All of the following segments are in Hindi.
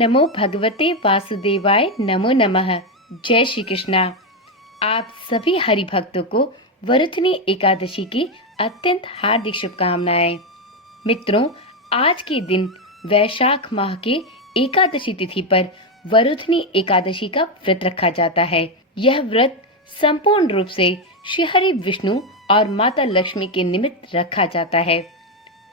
नमो भगवते वासुदेवाय नमो नमः। जय श्री कृष्णा। आप सभी हरि भक्तों को वरुथनी एकादशी की अत्यंत हार्दिक शुभकामनाएं। मित्रों, आज के दिन वैशाख माह के एकादशी तिथि पर वरुथनी एकादशी का व्रत रखा जाता है। यह व्रत संपूर्ण रूप से श्री हरि विष्णु और माता लक्ष्मी के निमित्त रखा जाता है।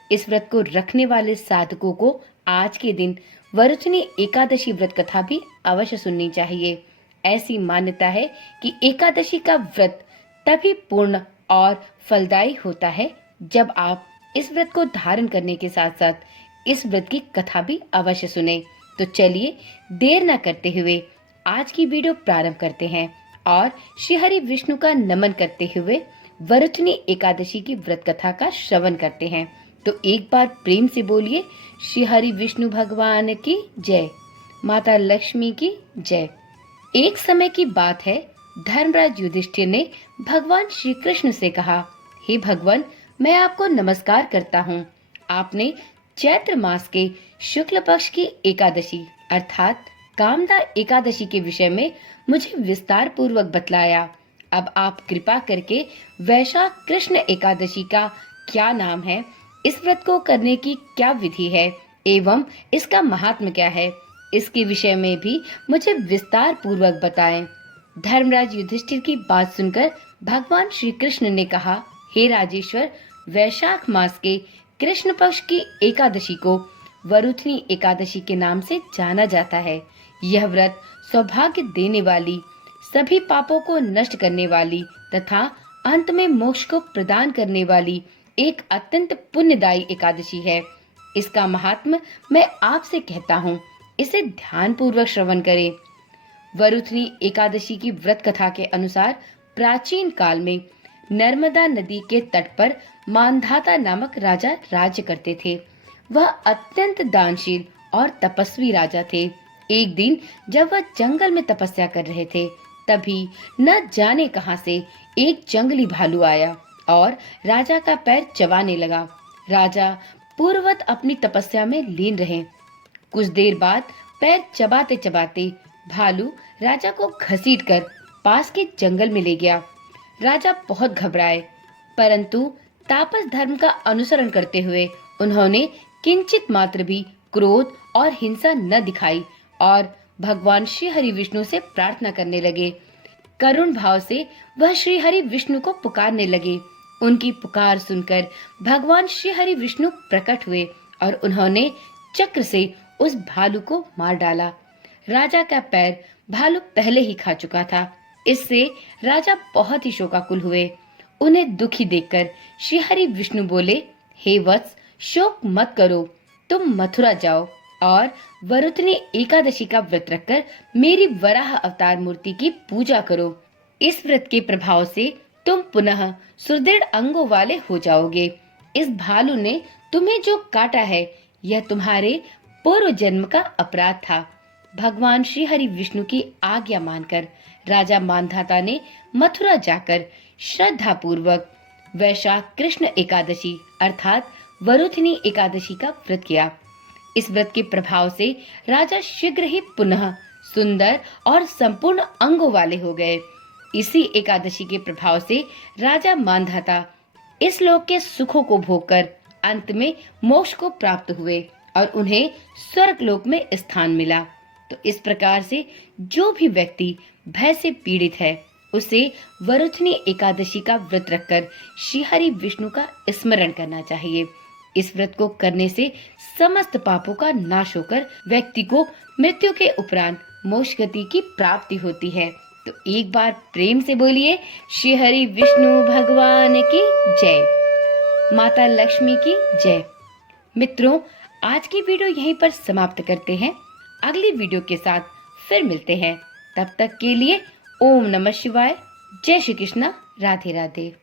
इस व्रत को रखने वाले साधकों को आज के दिन वरुथनी एकादशी व्रत कथा भी अवश्य सुननी चाहिए। ऐसी मान्यता है कि एकादशी का व्रत तभी पूर्ण और फलदायी होता है जब आप इस व्रत को धारण करने के साथ साथ इस व्रत की कथा भी अवश्य सुने। तो चलिए देर न करते हुए आज की वीडियो प्रारंभ करते हैं और श्री हरि विष्णु का नमन करते हुए वरुथनी एकादशी की व्रत कथा का श्रवण करते हैं। तो एक बार प्रेम से बोलिए, श्री हरि विष्णु भगवान की जय, माता लक्ष्मी की जय। एक समय की बात है, धर्मराज युधिष्ठिर ने भगवान श्री कृष्ण से कहा, हे भगवान, मैं आपको नमस्कार करता हूँ। आपने चैत्र मास के शुक्ल पक्ष की एकादशी अर्थात कामदा एकादशी के विषय में मुझे विस्तार पूर्वक बतलाया। अब आप कृपा करके वैशाख कृष्ण एकादशी का क्या नाम है, इस व्रत को करने की क्या विधि है एवं इसका महात्म्य क्या है, इसके विषय में भी मुझे विस्तार पूर्वक बताएं। धर्मराज युधिष्ठिर की बात सुनकर भगवान श्री कृष्ण ने कहा, हे राजेश्वर, वैशाख मास के कृष्ण पक्ष की एकादशी को वरुथनी एकादशी के नाम से जाना जाता है। यह व्रत सौभाग्य देने वाली, सभी पापों को नष्ट करने वाली तथा अंत में मोक्ष को प्रदान करने वाली एक अत्यंत पुण्यदायी एकादशी है। इसका महात्म्य मैं आपसे कहता हूँ, इसे ध्यान पूर्वक श्रवण करें। वरुथनी एकादशी की व्रत कथा के अनुसार प्राचीन काल में नर्मदा नदी के तट पर मानधाता नामक राजा राज्य करते थे। वह अत्यंत दानशील और तपस्वी राजा थे। एक दिन जब वह जंगल में तपस्या कर रहे थे, तभी न जाने कहां से एक जंगली भालू आया और राजा का पैर चबाने लगा। राजा पूर्ववत अपनी तपस्या में लीन रहे। कुछ देर बाद पैर चबाते चबाते भालू राजा को घसीटकर पास के जंगल में ले गया। राजा बहुत घबराए, परंतु तापस धर्म का अनुसरण करते हुए उन्होंने किंचित मात्र भी क्रोध और हिंसा न दिखाई और भगवान श्री हरि विष्णु से प्रार्थना करने लगे। करुण भाव से वह श्री हरि विष्णु को पुकारने लगे। उनकी पुकार सुनकर भगवान श्री हरि विष्णु प्रकट हुए और उन्होंने चक्र से उस भालू को मार डाला। राजा का पैर भालू पहले ही खा चुका था। इससे राजा बहुत ही शोकाकुल हुए। उन्हें दुखी देखकर श्री हरि विष्णु बोले, हे वत्स, शोक मत करो, तुम मथुरा जाओ और वरुथनी एकादशी का व्रत रखकर मेरी वराह अवतार मूर्ति की पूजा करो। इस व्रत के प्रभाव से तुम पुनः सुदृढ़ अंगों वाले हो जाओगे। इस भालू ने तुम्हें जो काटा है, यह तुम्हारे पूर्व जन्म का अपराध था। भगवान श्री हरि विष्णु की आज्ञा मानकर राजा मानधाता ने मथुरा जाकर श्रद्धा पूर्वक वैशाख कृष्ण एकादशी अर्थात वरुथनी एकादशी का व्रत किया। इस व्रत के प्रभाव से राजा शीघ्र ही पुनः सुंदर और संपूर्ण अंगों वाले हो गए। इसी एकादशी के प्रभाव से राजा मानधाता इस लोक के सुखों को भोगकर अंत में मोक्ष को प्राप्त हुए और उन्हें स्वर्ग लोक में स्थान मिला। तो इस प्रकार से जो भी व्यक्ति भय से पीड़ित है, उसे वरुथनी एकादशी का व्रत रखकर श्री हरि विष्णु का स्मरण करना चाहिए। इस व्रत को करने से समस्त पापों का नाश होकर व्यक्ति को मृत्यु के उपरांत मोक्ष गति की प्राप्ति होती है। तो एक बार प्रेम से बोलिए, श्री हरि विष्णु भगवान की जय, माता लक्ष्मी की जय। मित्रों, आज की वीडियो यहीं पर समाप्त करते हैं। अगली वीडियो के साथ फिर मिलते हैं। तब तक के लिए ओम नमः शिवाय, जय श्री कृष्णा, राधे राधे।